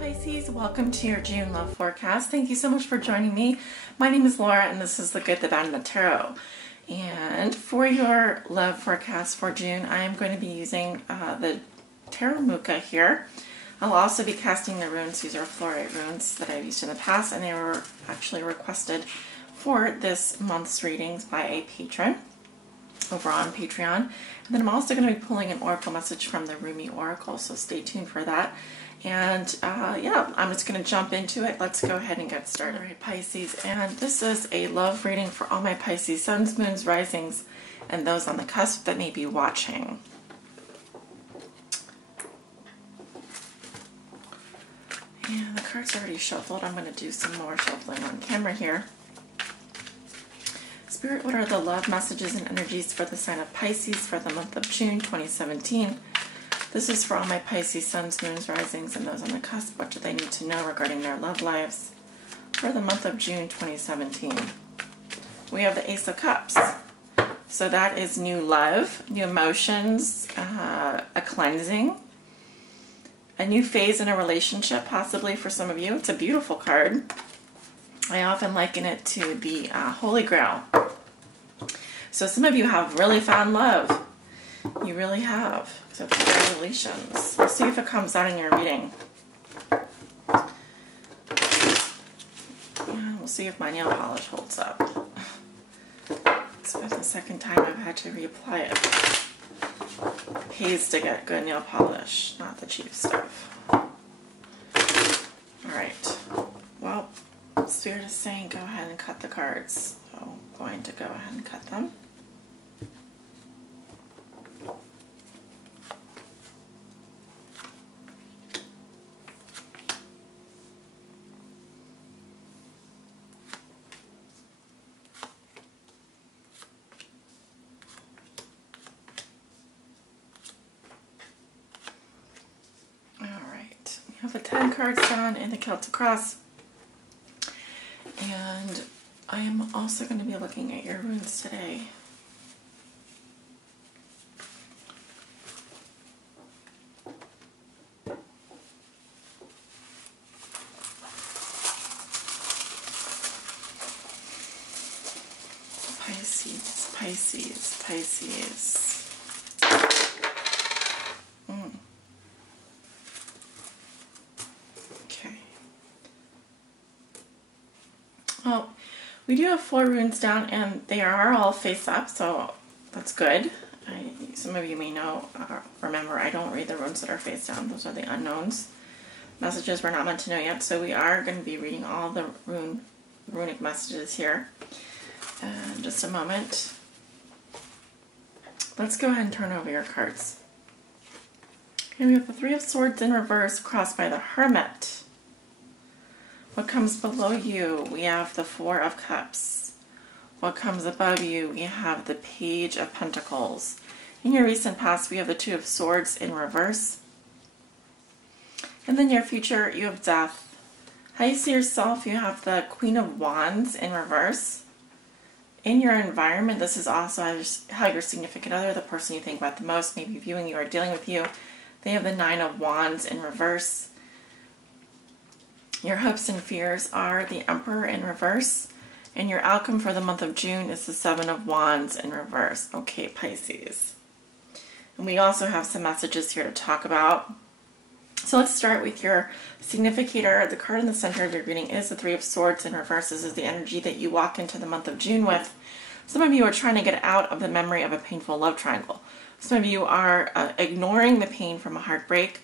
Pisces, welcome to your June love forecast. Thank you so much for joining me. My name is Laura and this is the Good, the Bad, and the Tarot. And for your love forecast for June, I am going to be using the Tarot Muka here. I'll also be casting the runes. These are fluorite runes that I've used in the past, and they were actually requested for this month's readings by a patron over on Patreon. And then I'm also going to be pulling an oracle message from the Rumi Oracle, so stay tuned for that. And yeah, I'm just going to jump into it. Let's go ahead and get started. All right, Pisces, and this is a love reading for all my Pisces suns, moons, risings, and those on the cusp that may be watching. And the cards are already shuffled. I'm going to do some more shuffling on camera here. Spirit, what are the love messages and energies for the sign of Pisces for the month of June 2017? This is for all my Pisces suns, moons, risings, and those on the cusp. What do they need to know regarding their love lives for the month of June 2017? We have the Ace of Cups. So that is new love, new emotions, a cleansing, a new phase in a relationship, possibly for some of you. It's a beautiful card. I often liken it to the Holy Grail. So some of you have really found love. You really have. So congratulations. We'll see if it comes out in your reading. Yeah, we'll see if my nail polish holds up. It's been the second time I've had to reapply it. It pays to get good nail polish, not the cheap stuff. Alright. Well, Spirit is saying go ahead and cut the cards. So I'm going to go ahead and cut them. We have the 10 cards down in the Celtic Cross, and I am also going to be looking at your runes today. Pisces, Pisces, Pisces. Well, we do have 4 runes down, and they are all face up, so that's good. Some of you may know, remember, I don't read the runes that are face down. Those are the unknowns. Messages we're not meant to know yet, so we are going to be reading all the runic messages here in just a moment. Let's go ahead and turn over your cards. Okay, we have the 3 of Swords in reverse, crossed by the Hermit. What comes below you, we have the 4 of Cups. What comes above you, we have the Page of Pentacles. In your recent past, we have the 2 of Swords in reverse. And then your future, you have Death. How you see yourself, you have the Queen of Wands in reverse. In your environment, this is also how your significant other, the person you think about the most, maybe viewing you or dealing with you, they have the 9 of Wands in reverse. Your hopes and fears are the Emperor in reverse. And your outcome for the month of June is the 7 of Wands in reverse. Okay, Pisces. And we also have some messages here to talk about. So let's start with your significator. The card in the center of your reading is the 3 of Swords in reverse. This is the energy that you walk into the month of June with. Some of you are trying to get out of the memory of a painful love triangle. Some of you are ignoring the pain from a heartbreak.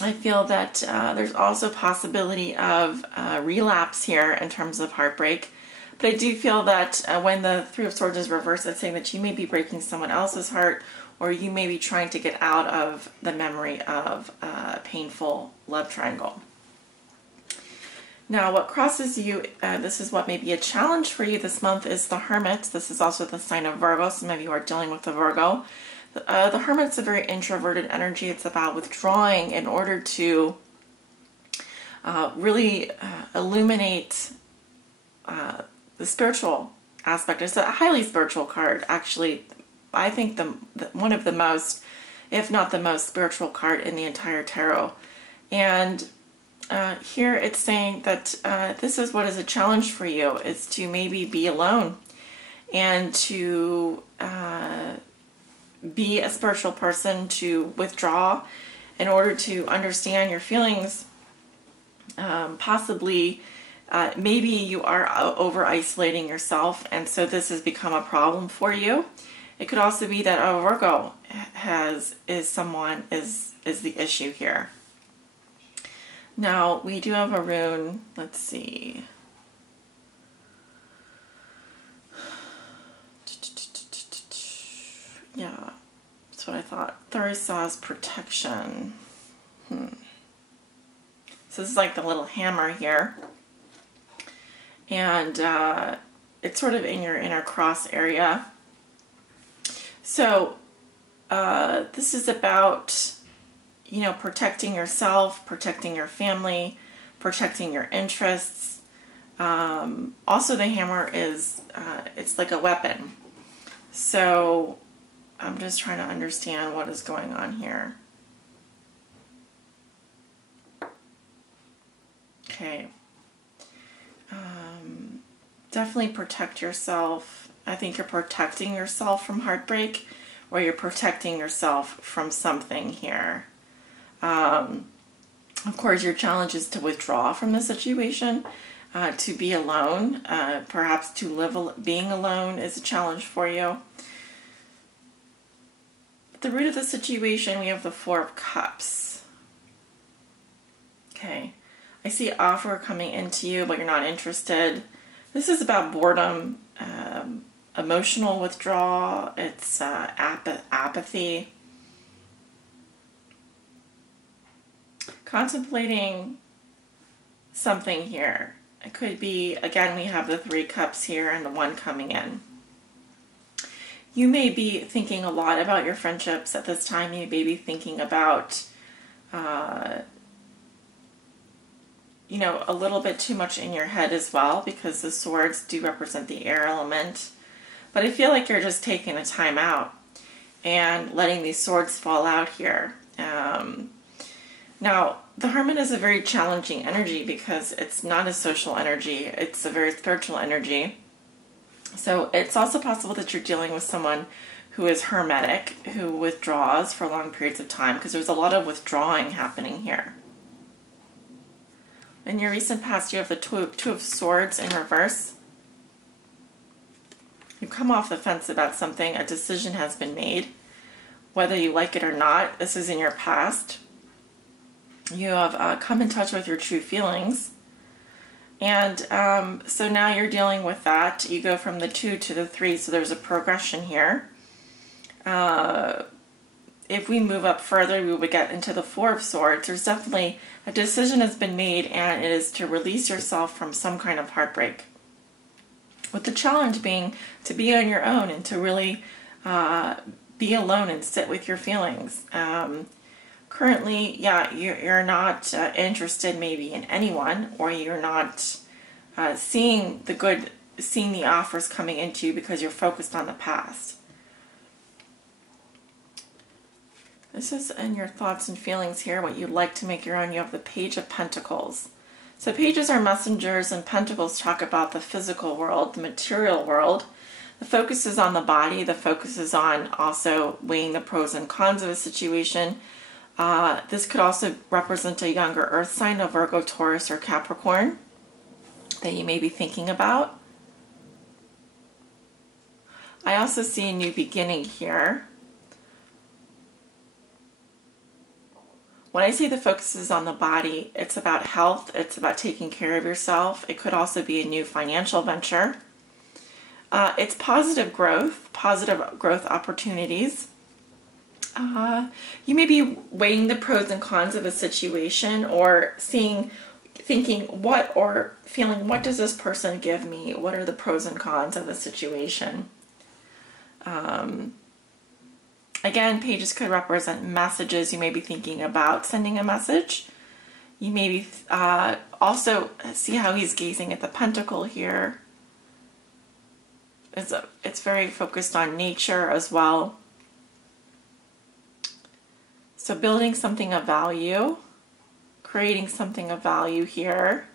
I feel that there's also possibility of relapse here in terms of heartbreak. But I do feel that when the 3 of Swords is reversed, it's saying that you may be breaking someone else's heart, or you may be trying to get out of the memory of a painful love triangle. Now, what crosses you, this is what may be a challenge for you this month, is the Hermit. This is also the sign of Virgo. Some of you are dealing with the Virgo. The Hermit's a very introverted energy. It's about withdrawing in order to really illuminate the spiritual aspect. It's a highly spiritual card, actually. I think one of the most, if not the most spiritual card in the entire tarot. And here it's saying that this is what is a challenge for you, is to maybe be alone and to be a spiritual person, to withdraw in order to understand your feelings. Possibly, maybe you are over isolating yourself, and so this has become a problem for you. It could also be that a Virgo is the issue here. Now, we do have a rune, let's see. Yeah, that's what I thought. Thursday's protection. So this is like the little hammer here. And it's sort of in your inner cross area. So this is about, you know, protecting yourself, protecting your family, protecting your interests. Also, the hammer is, it's like a weapon. So I'm just trying to understand what is going on here. Okay. Definitely protect yourself. I think you're protecting yourself from heartbreak, or you're protecting yourself from something here. Of course, your challenge is to withdraw from the situation, to be alone. Perhaps to live, being alone is a challenge for you. At the root of the situation, we have the Four of Cups. Okay. I see offer coming into you, but you're not interested. This is about boredom, emotional withdrawal. It's apathy. Contemplating something here. It could be, again, we have the Three Cups here and the One coming in. You may be thinking a lot about your friendships at this time. You may be thinking about you know, a little bit too much in your head as well, because the swords do represent the air element. But I feel like you're just taking a time out and letting these swords fall out here. Now, the Hermit is a very challenging energy because it's not a social energy. It's a very spiritual energy. So it's also possible that you're dealing with someone who is hermetic, who withdraws for long periods of time, because there's a lot of withdrawing happening here. In your recent past, you have the Two of Swords in reverse. You've come off the fence about something. A decision has been made. Whether you like it or not, this is in your past. You have come in touch with your true feelings. And so now you're dealing with that. You go from the 2 to the 3, so there's a progression here. If we move up further, we would get into the Four of Swords. There's definitely a decision has been made, and it is to release yourself from some kind of heartbreak. With the challenge being to be on your own and to really be alone and sit with your feelings. Currently, yeah, you're not interested maybe in anyone, or you're not seeing the offers coming into you because you're focused on the past. This is in your thoughts and feelings here, what you'd like to make your own. You have the Page of Pentacles. So pages are messengers, and pentacles talk about the physical world, the material world. The focus is on the body. The focus is on also weighing the pros and cons of a situation. This could also represent a younger earth sign, a Virgo, Taurus, or Capricorn that you may be thinking about. I also see a new beginning here. When I say the focus is on the body, it's about health. It's about taking care of yourself. It could also be a new financial venture. It's positive growth opportunities. You may be weighing the pros and cons of a situation, or thinking what, or feeling, what does this person give me? What are the pros and cons of the situation? Again, pages could represent messages. You may be thinking about sending a message. You may be also see how he's gazing at the pentacle here. It's very focused on nature as well. So building something of value creating something of value here.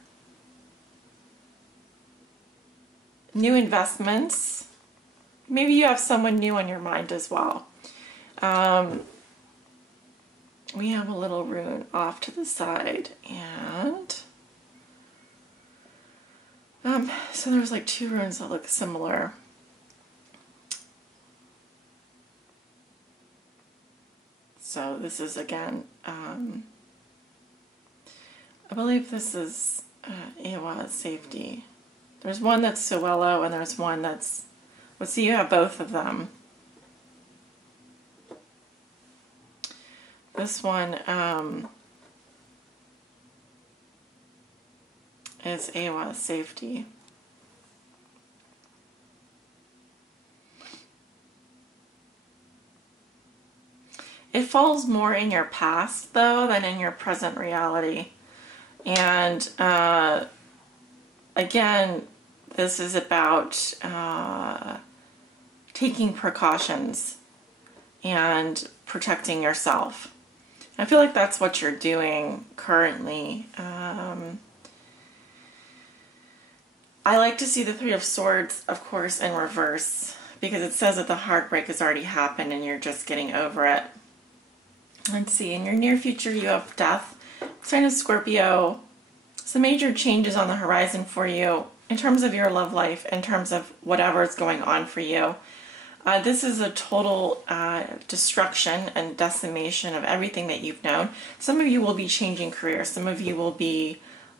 New investments. Maybe you have someone new on your mind as well. We have a little rune off to the side, and so there's like two runes that look similar. So this is again, I believe this is Awa safety. There's one that's Suelo and there's one that's, let's see, you have both of them. This one is Awa safety. It falls more in your past, though, than in your present reality. And again, this is about taking precautions and protecting yourself. I feel like that's what you're doing currently. I like to see the Three of Swords, of course, in reverse, because it says that the heartbreak has already happened and you're just getting over it. Let's see, in your near future you have death, sign of Scorpio, some major changes on the horizon for you in terms of your love life, in terms of whatever is going on for you. This is a total destruction and decimation of everything that you've known. Some of you will be changing careers. Some of you will be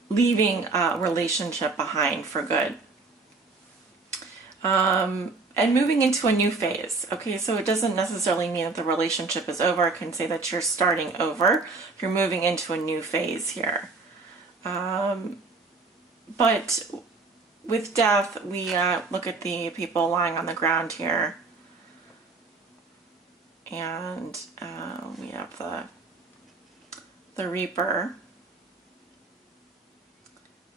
leaving a relationship behind for good. And moving into a new phase. Okay, so it doesn't necessarily mean that the relationship is over. It can say that you're starting over. You're moving into a new phase here. But with death, we look at the people lying on the ground here. And we have the Reaper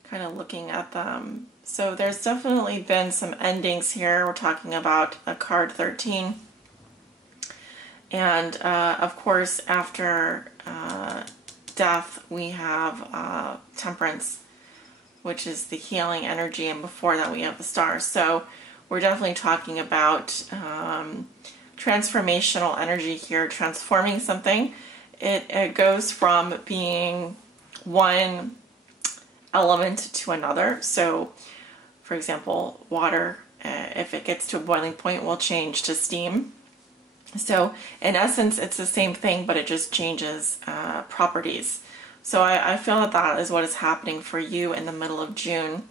kind of looking at them. So there's definitely been some endings here. We're talking about a card 13. And of course, after death, we have Temperance, which is the healing energy. And before that, we have the Stars. So we're definitely talking about transformational energy here, transforming something. It goes from being one element to another. So, for example, water, if it gets to a boiling point, will change to steam. So, in essence, it's the same thing, but it just changes properties. So I feel that that is what is happening for you in the middle of June.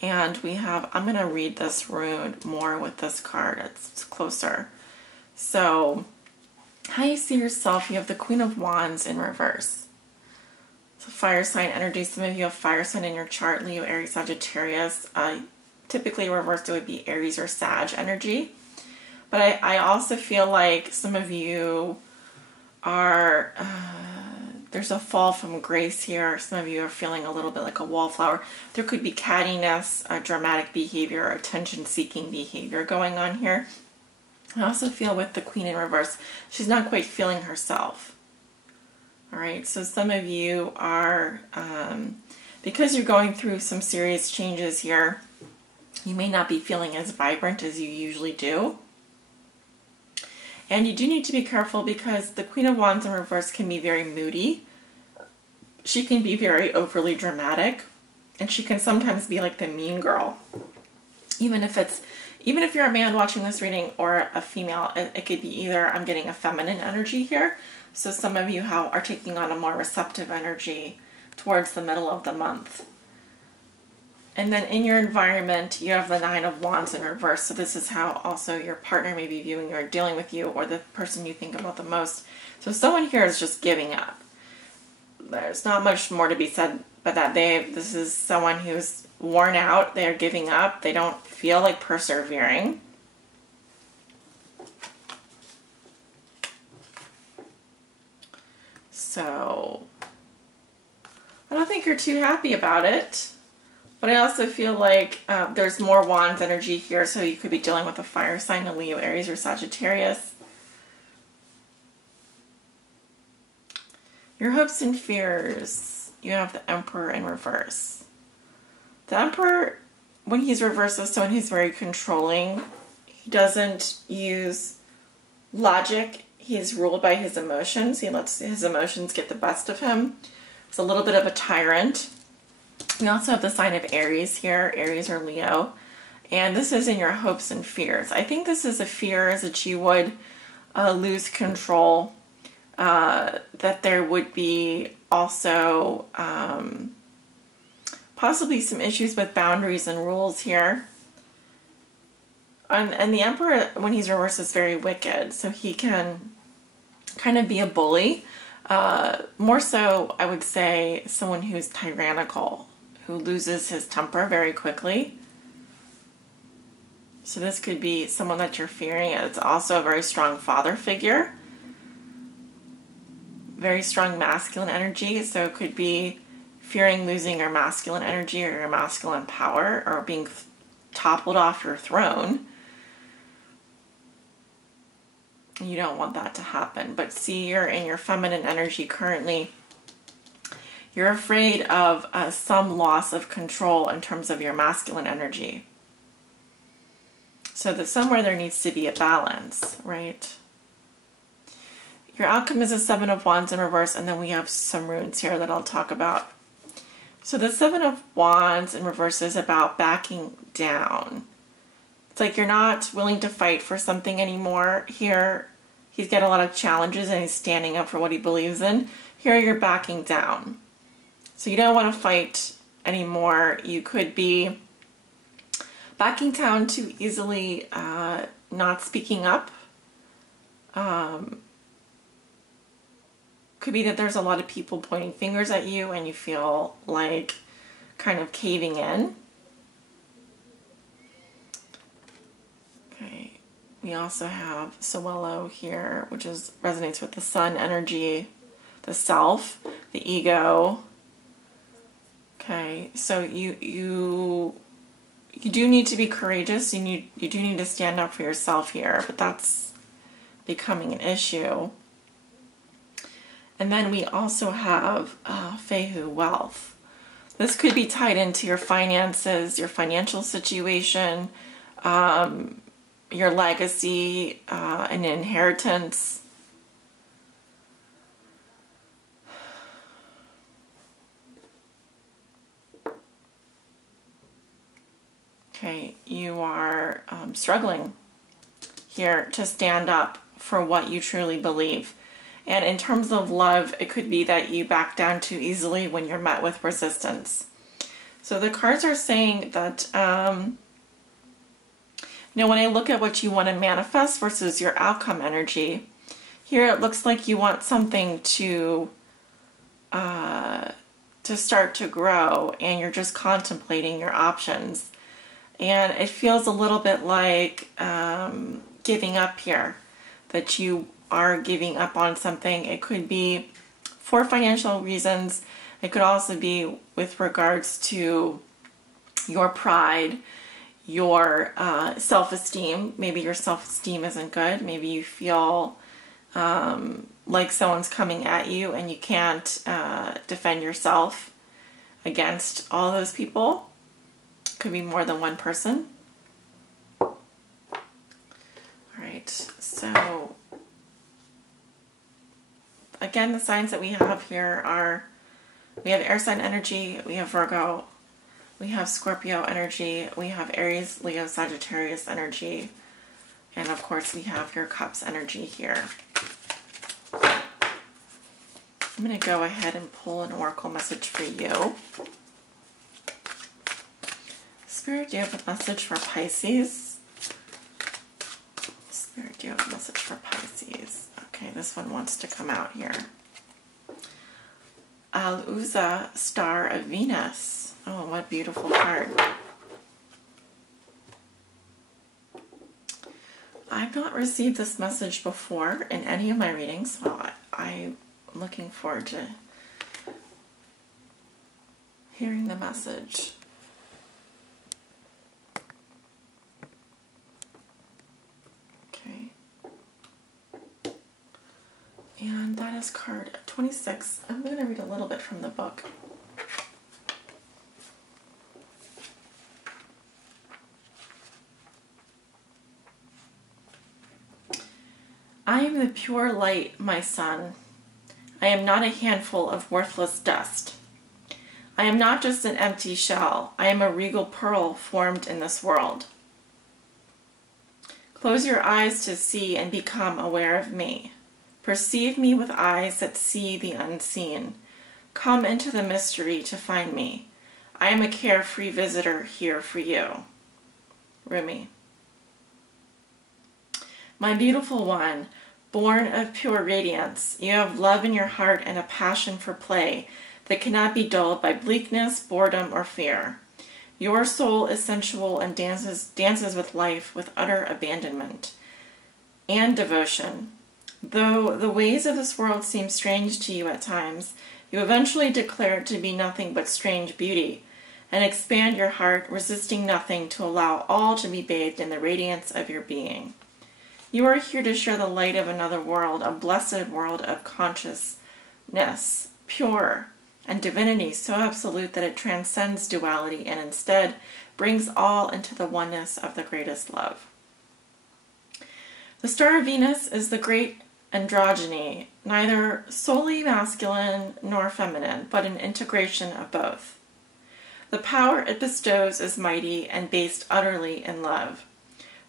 And we have, I'm going to read this rune more with this card. It's closer. So, how you see yourself, you have the Queen of Wands in reverse. So fire sign energy. Some of you have fire sign in your chart, Leo, Aries, Sagittarius. Typically reversed, it would be Aries or Sag energy. But I also feel like some of you are, there's a fall from grace here. Some of you are feeling a little bit like a wallflower. There could be cattiness, dramatic behavior, attention-seeking behavior going on here. I also feel with the Queen in reverse, she's not quite feeling herself. All right, so some of you are, because you're going through some serious changes here, you may not be feeling as vibrant as you usually do. And you do need to be careful because the Queen of Wands in reverse can be very moody. She can be very overly dramatic, and she can sometimes be like the mean girl. Even if you're a man watching this reading or a female, it could be either. I'm getting a feminine energy here. So some of you are taking on a more receptive energy towards the middle of the month. And then in your environment, you have the Nine of Wands in reverse. So this is how also your partner may be viewing you or dealing with you, or the person you think about the most. So someone here is just giving up. There's not much more to be said, but that this is someone who's worn out. They're giving up. They don't feel like persevering. So I don't think you're too happy about it. But I also feel like there's more Wands energy here, so you could be dealing with a fire sign, a Leo, Aries, or Sagittarius. Your hopes and fears. you have the Emperor in reverse. The Emperor, when he's reversed, is someone who's very controlling. He doesn't use logic. He's ruled by his emotions. He lets his emotions get the best of him. He's a little bit of a tyrant. We also have the sign of Aries here, Aries or Leo. And this is in your hopes and fears. I think this is a fear that you would lose control, that there would be also possibly some issues with boundaries and rules here. And the Emperor, when he's reversed, is very wicked, so he can kind of be a bully. More so, I would say, someone who's tyrannical, who loses his temper very quickly. So this could be someone that you're fearing. It's also a very strong father figure. Very strong masculine energy. So it could be fearing losing your masculine energy or your masculine power, or being toppled off your throne. You don't want that to happen. But see, you're in your feminine energy currently. You're afraid of some loss of control in terms of your masculine energy. So that somewhere there needs to be a balance, right? Your outcome is a Seven of Wands in reverse, and then we have some runes here that I'll talk about. So the Seven of Wands in reverse is about backing down. It's like you're not willing to fight for something anymore. Here, he's got a lot of challenges and he's standing up for what he believes in. Here, you're backing down. So you don't want to fight anymore. You could be backing down too easily, not speaking up. Could be that there's a lot of people pointing fingers at you and you feel like kind of caving in. Okay, we also have Sowello here, which resonates with the sun energy, the self, the ego. Okay, so you do need to be courageous. You do need to stand up for yourself here, but that's becoming an issue. And then we also have Fehu, wealth. This could be tied into your finances, your financial situation, your legacy, an inheritance. Okay, you are struggling here to stand up for what you truly believe. And in terms of love, it could be that you back down too easily when you're met with resistance. So the cards are saying that, when I look at what you want to manifest versus your outcome energy, here it looks like you want something to start to grow, and you're just contemplating your options. And it feels a little bit like giving up here, that you are giving up on something. It could be for financial reasons. It could also be with regards to your pride, your self-esteem. Maybe your self-esteem isn't good. Maybe you feel like someone's coming at you and you can't defend yourself against all those people. Could be more than one person. All right, so again, the signs that we have here are, we have air sign energy, we have Virgo, we have Scorpio energy, we have Aries, Leo, Sagittarius energy, and of course we have your Cups energy here. I'm going to go ahead and pull an oracle message for you. Spirit, do you have a message for Pisces? Spirit, do you have a message for Pisces? Okay, this one wants to come out here. Al-Uza, Star of Venus. Oh, what beautiful card. I've not received this message before in any of my readings, so I'm looking forward to hearing the message. Okay. And that is card 26. I'm going to read a little bit from the book. I am the pure light, my son. I am not a handful of worthless dust. I am not just an empty shell. I am a regal pearl formed in this world. Close your eyes to see and become aware of me. Perceive me with eyes that see the unseen. Come into the mystery to find me. I am a carefree visitor here for you. Rumi. My beautiful one, born of pure radiance, you have love in your heart and a passion for play that cannot be dulled by bleakness, boredom, or fear. Your soul is sensual and dances with life with utter abandonment and devotion. Though the ways of this world seem strange to you at times, you eventually declare it to be nothing but strange beauty, and expand your heart, resisting nothing to allow all to be bathed in the radiance of your being. You are here to share the light of another world, a blessed world of consciousness, pure, and divinity so absolute that it transcends duality and instead brings all into the oneness of the greatest love. The star of Venus is the great androgyny, neither solely masculine nor feminine, but an integration of both. The power it bestows is mighty and based utterly in love.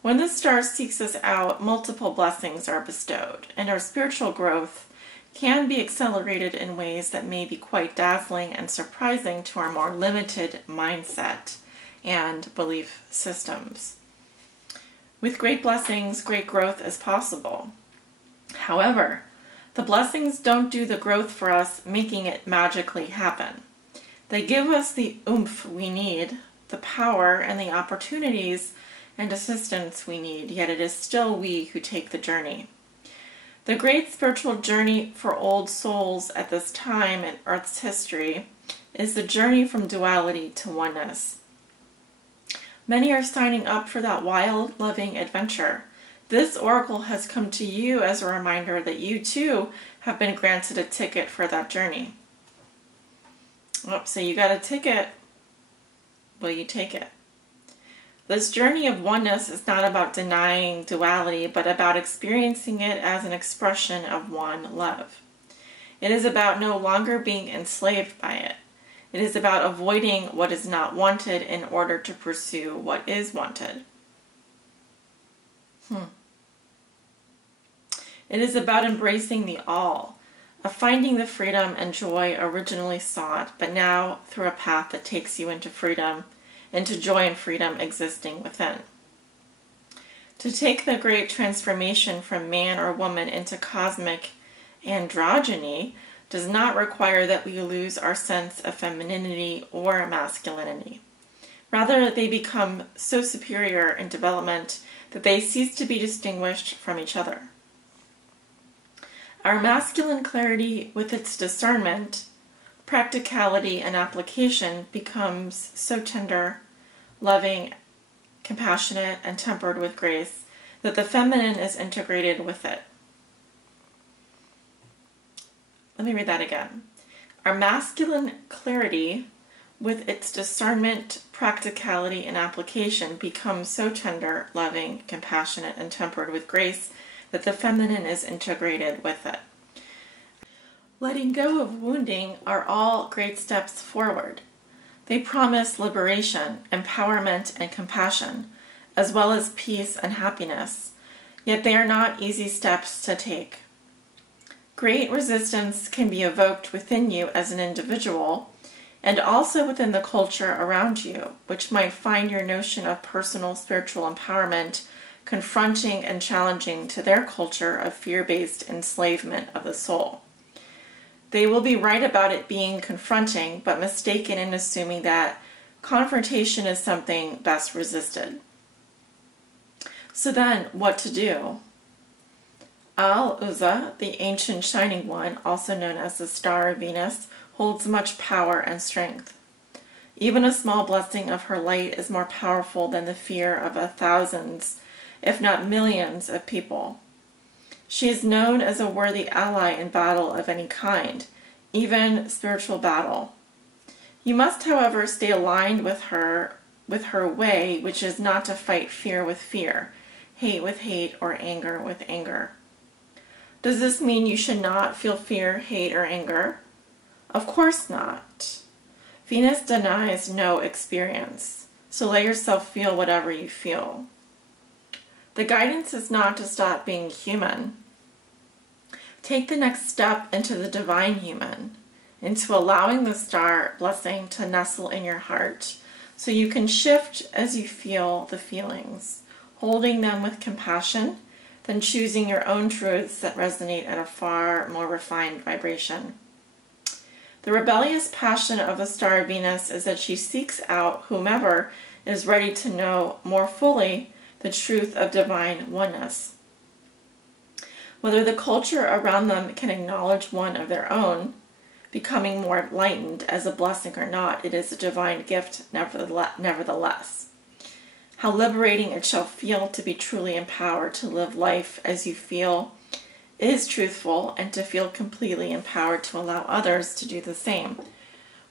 When the star seeks us out, multiple blessings are bestowed, and our spiritual growth can be accelerated in ways that may be quite dazzling and surprising to our more limited mindset and belief systems. With great blessings, great growth is possible. However, the blessings don't do the growth for us, making it magically happen. They give us the oomph we need, the power and the opportunities and assistance we need, yet it is still we who take the journey. The great spiritual journey for old souls at this time in Earth's history is the journey from duality to oneness. Many are signing up for that wild, loving adventure. This oracle has come to you as a reminder that you too have been granted a ticket for that journey. Oh, so you got a ticket. Will you take it? This journey of oneness is not about denying duality, but about experiencing it as an expression of one love. It is about no longer being enslaved by it. It is about avoiding what is not wanted in order to pursue what is wanted. It is about embracing the all, of finding the freedom and joy originally sought, but now through a path that takes you into freedom, into joy and freedom existing within. To take the great transformation from man or woman into cosmic androgyny does not require that we lose our sense of femininity or masculinity. Rather, they become so superior in development that they cease to be distinguished from each other. Our masculine clarity, with its discernment, practicality, and application, becomes so tender, loving, compassionate, and tempered with grace that the feminine is integrated with it. Let me read that again. Our masculine clarity, with its discernment, practicality, and application, becomes so tender, loving, compassionate, and tempered with grace that the feminine is integrated with it. Letting go of wounding are all great steps forward. They promise liberation, empowerment, and compassion, as well as peace and happiness, yet they are not easy steps to take. Great resistance can be evoked within you as an individual, and also within the culture around you, which might find your notion of personal spiritual empowerment confronting and challenging to their culture of fear-based enslavement of the soul. They will be right about it being confronting, but mistaken in assuming that confrontation is something best resisted. So then, what to do? Al-Uzza, the ancient shining one, also known as the star of Venus, holds much power and strength. Even a small blessing of her light is more powerful than the fear of thousands, if not millions, of people. She is known as a worthy ally in battle of any kind, even spiritual battle. You must, however, stay aligned with her way, which is not to fight fear with fear, hate with hate, or anger with anger. Does this mean you should not feel fear, hate, or anger? Of course not. Venus denies no experience, so let yourself feel whatever you feel. The guidance is not to stop being human. Take the next step into the divine human, into allowing the star blessing to nestle in your heart, so you can shift as you feel the feelings, holding them with compassion, then choosing your own truths that resonate at a far more refined vibration. The rebellious passion of the star Venus is that she seeks out whomever is ready to know more fully the truth of divine oneness. Whether the culture around them can acknowledge one of their own, becoming more enlightened as a blessing or not, it is a divine gift nevertheless. How liberating it shall feel to be truly empowered to live life as you feel is truthful, and to feel completely empowered to allow others to do the same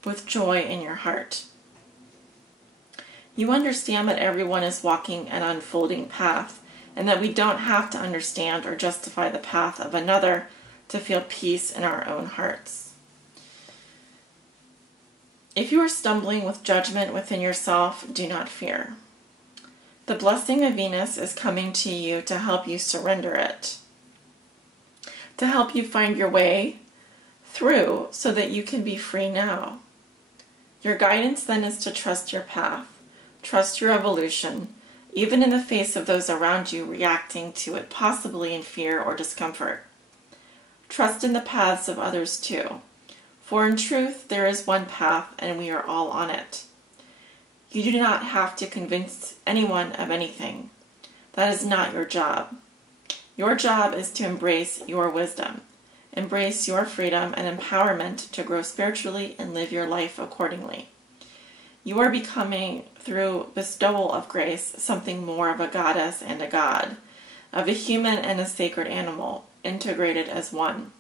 with joy in your heart. You understand that everyone is walking an unfolding path, and that we don't have to understand or justify the path of another to feel peace in our own hearts. If you are stumbling with judgment within yourself, do not fear. The blessing of Venus is coming to you to help you surrender it, to help you find your way through so that you can be free now. Your guidance then is to trust your path, trust your evolution, even in the face of those around you reacting to it possibly in fear or discomfort. Trust in the paths of others too, for in truth there is one path and we are all on it. You do not have to convince anyone of anything. That is not your job. Your job is to embrace your wisdom, embrace your freedom and empowerment to grow spiritually and live your life accordingly. You are becoming, through bestowal of grace, something more of a goddess and a god, of a human and a sacred animal, integrated as one.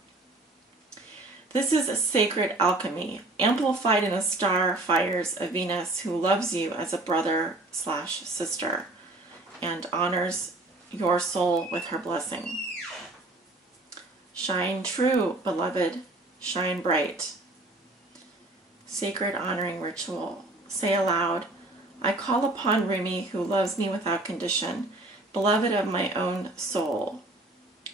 This is a sacred alchemy, amplified in the star fires of Venus, who loves you as a brother/sister and honors your soul with her blessing. Shine true, beloved, shine bright. Sacred honoring ritual. Say aloud, I call upon Rumi, who loves me without condition, beloved of my own soul.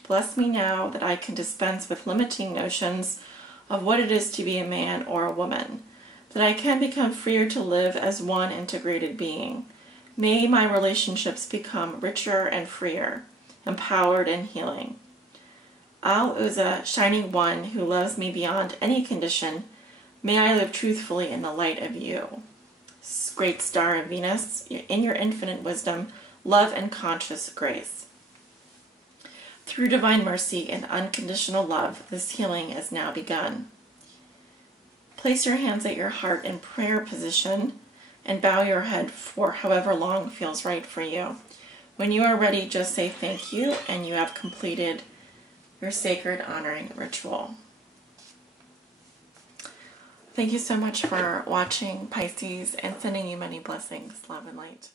Bless me now that I can dispense with limiting notions of what it is to be a man or a woman, that I can become freer to live as one integrated being. May my relationships become richer and freer, empowered and healing. Al-Uzza, shining one who loves me beyond any condition, may I live truthfully in the light of you. Great star of Venus, in your infinite wisdom, love and conscious grace. Through divine mercy and unconditional love, this healing has now begun. Place your hands at your heart in prayer position and bow your head for however long feels right for you. When you are ready, just say thank you, and you have completed your sacred honoring ritual. Thank you so much for watching, Pisces, and sending you many blessings, love, and light.